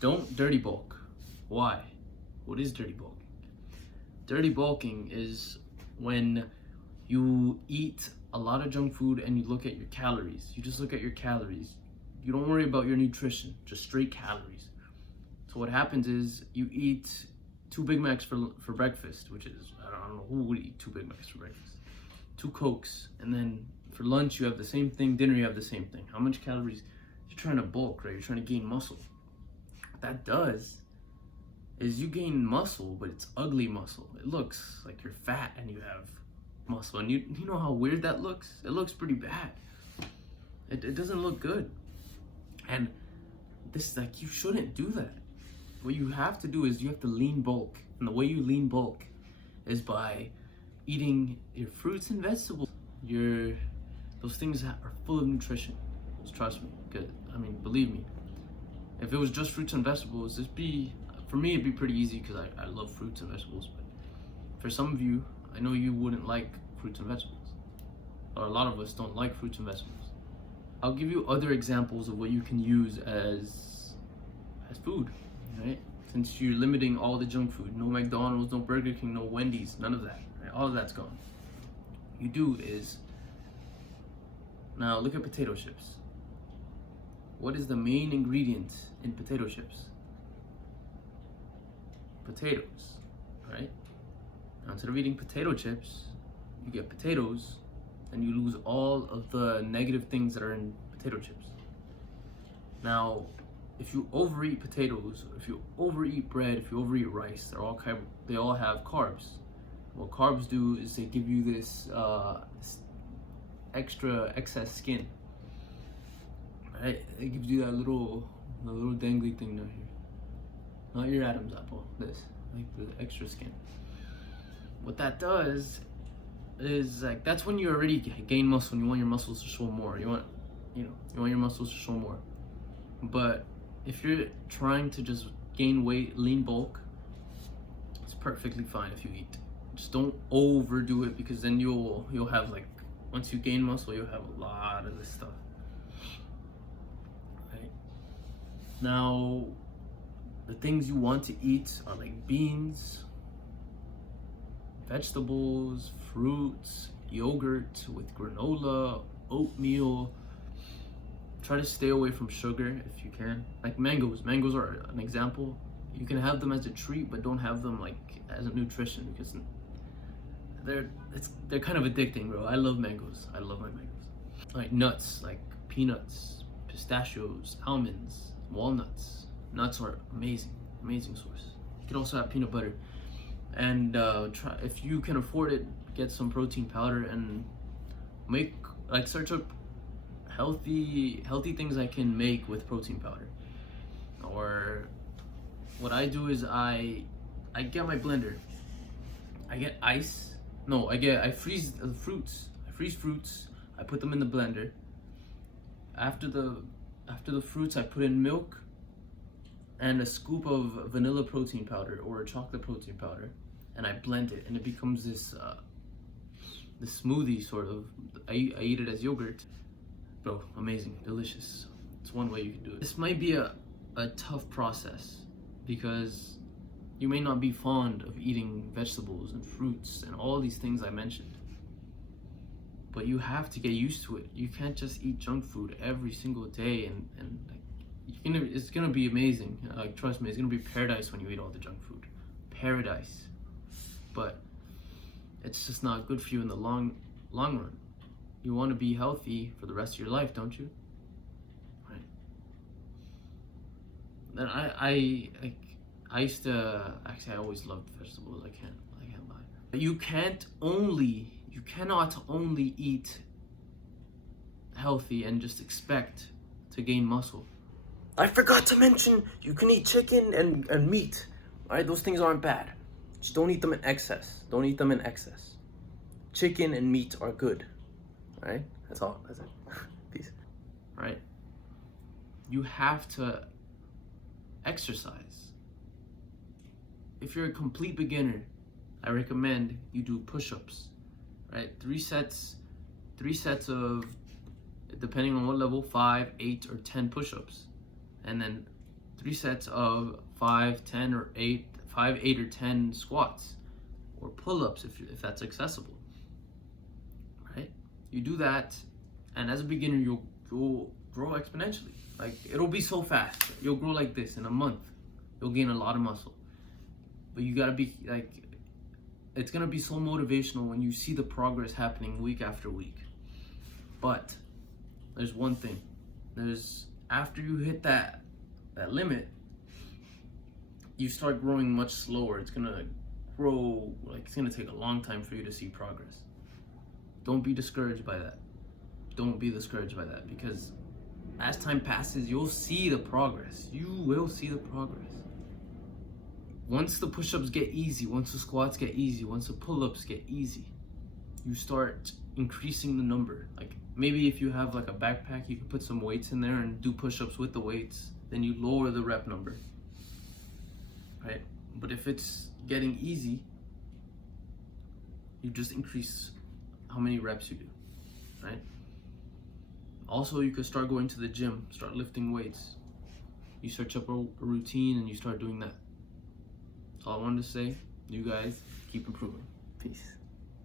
Don't dirty bulk. Why? What is dirty bulking? Dirty bulking is when you eat a lot of junk food and you look at your calories. You just look at your calories. You don't worry about your nutrition, just straight calories. So what happens is you eat 2 Big Macs for breakfast, which is, I don't know who would eat 2 Big Macs for breakfast. 2 Cokes, and then for lunch you have the same thing, dinner you have the same thing. How much calories? You're trying to bulk, right? You're trying to gain muscle. What that does is you gain muscle, but it's ugly muscle. It looks like you're fat and you have muscle, and you know how weird that looks? It looks pretty bad. It doesn't look good. And this, like, you shouldn't do that. What you have to do is you have to lean bulk. And the way you lean bulk is by eating your fruits and vegetables. Those things are full of nutrition. Just trust me. Good. I mean, believe me. If it was just fruits and vegetables, for me it'd be pretty easy because I love fruits and vegetables. But for some of you, I know you wouldn't like fruits and vegetables. Or a lot of us don't like fruits and vegetables. I'll give you other examples of what you can use as food, right? Since you're limiting all the junk food, no McDonald's, no Burger King, no Wendy's, none of that, right? All of that's gone. What you do is, now look at potato chips. What is the main ingredient in potato chips? Potatoes, right? Now instead of eating potato chips, you get potatoes, and you lose all of the negative things that are in potato chips. Now, if you overeat potatoes, if you overeat bread, if you overeat rice, they all have carbs. What carbs do is they give you this excess skin. Right? It gives you that little dangly thing down here. Not your Adam's apple. This, like the extra skin. What that does is, like, that's when you already gain muscle and you want your muscles to show more. You want your muscles to show more. But if you're trying to just gain weight, lean bulk, it's perfectly fine if you eat. Just don't overdo it, because then you'll have, like, once you gain muscle, you'll have a lot of this stuff. Right? Now, the things you want to eat are like beans, vegetables, fruits, yogurt with granola, oatmeal. Try to stay away from sugar if you can. Like mangoes. Mangoes are an example. You can have them as a treat, but don't have them like as a nutrition, because they're kind of addicting, bro. I love mangoes. I love my mangoes. Like nuts, like peanuts, pistachios, almonds, walnuts. Nuts are amazing source. You can also have peanut butter. And if you can afford it, get some protein powder and search up healthy things I can make with protein powder. Or what I do is I get my blender. I get ice. No, I freeze the fruits. I freeze fruits. I put them in the blender. After the fruits, I put in milk and a scoop of vanilla protein powder or chocolate protein powder, and I blend it, and it becomes this smoothie sort of. I eat it as yogurt. Bro, amazing, delicious. It's one way you can do it. This might be a tough process, because you may not be fond of eating vegetables and fruits and all these things I mentioned. But you have to get used to it. You can't just eat junk food every single day and it's gonna be amazing. Like, trust me, it's gonna be paradise when you eat all the junk food. Paradise. But it's just not good for you in the long run. You want to be healthy for the rest of your life, don't you? Right. Then I used to, actually I always loved vegetables. I can't lie. But you cannot only eat healthy and just expect to gain muscle. I forgot to mention, you can eat chicken and meat. Alright, those things aren't bad. Just don't eat them in excess. Don't eat them in excess. Chicken and meat are good. Alright? That's all. That's it. Peace. Alright? You have to exercise. If you're a complete beginner, I recommend you do push-ups. Right? 3 sets of, depending on what level, 5, 8, or 10 push-ups. And then 3 sets of 5, 10, or 8, 5, 8, or 10 squats or pull-ups if that's accessible, right? You do that, and as a beginner, you'll grow exponentially. Like, it'll be so fast. You'll grow like this in a month. You'll gain a lot of muscle. But you gotta be like, it's gonna be so motivational when you see the progress happening week after week. But there's one thing. After you hit that limit, you start growing much slower. It's gonna grow, like, it's gonna take a long time for you to see progress. Don't be discouraged by that. Don't be discouraged by that, because as time passes, you'll see the progress. You will see the progress. Once the push-ups get easy, once the squats get easy, once the pull-ups get easy, you start increasing the number. Like, maybe if you have like a backpack, you can put some weights in there and do push-ups with the weights. Then you lower the rep number, right? But if it's getting easy, you just increase how many reps you do, right? Also, you could start going to the gym, start lifting weights. You search up a routine and you start doing that. That's all I wanted to say. You guys keep improving. Peace.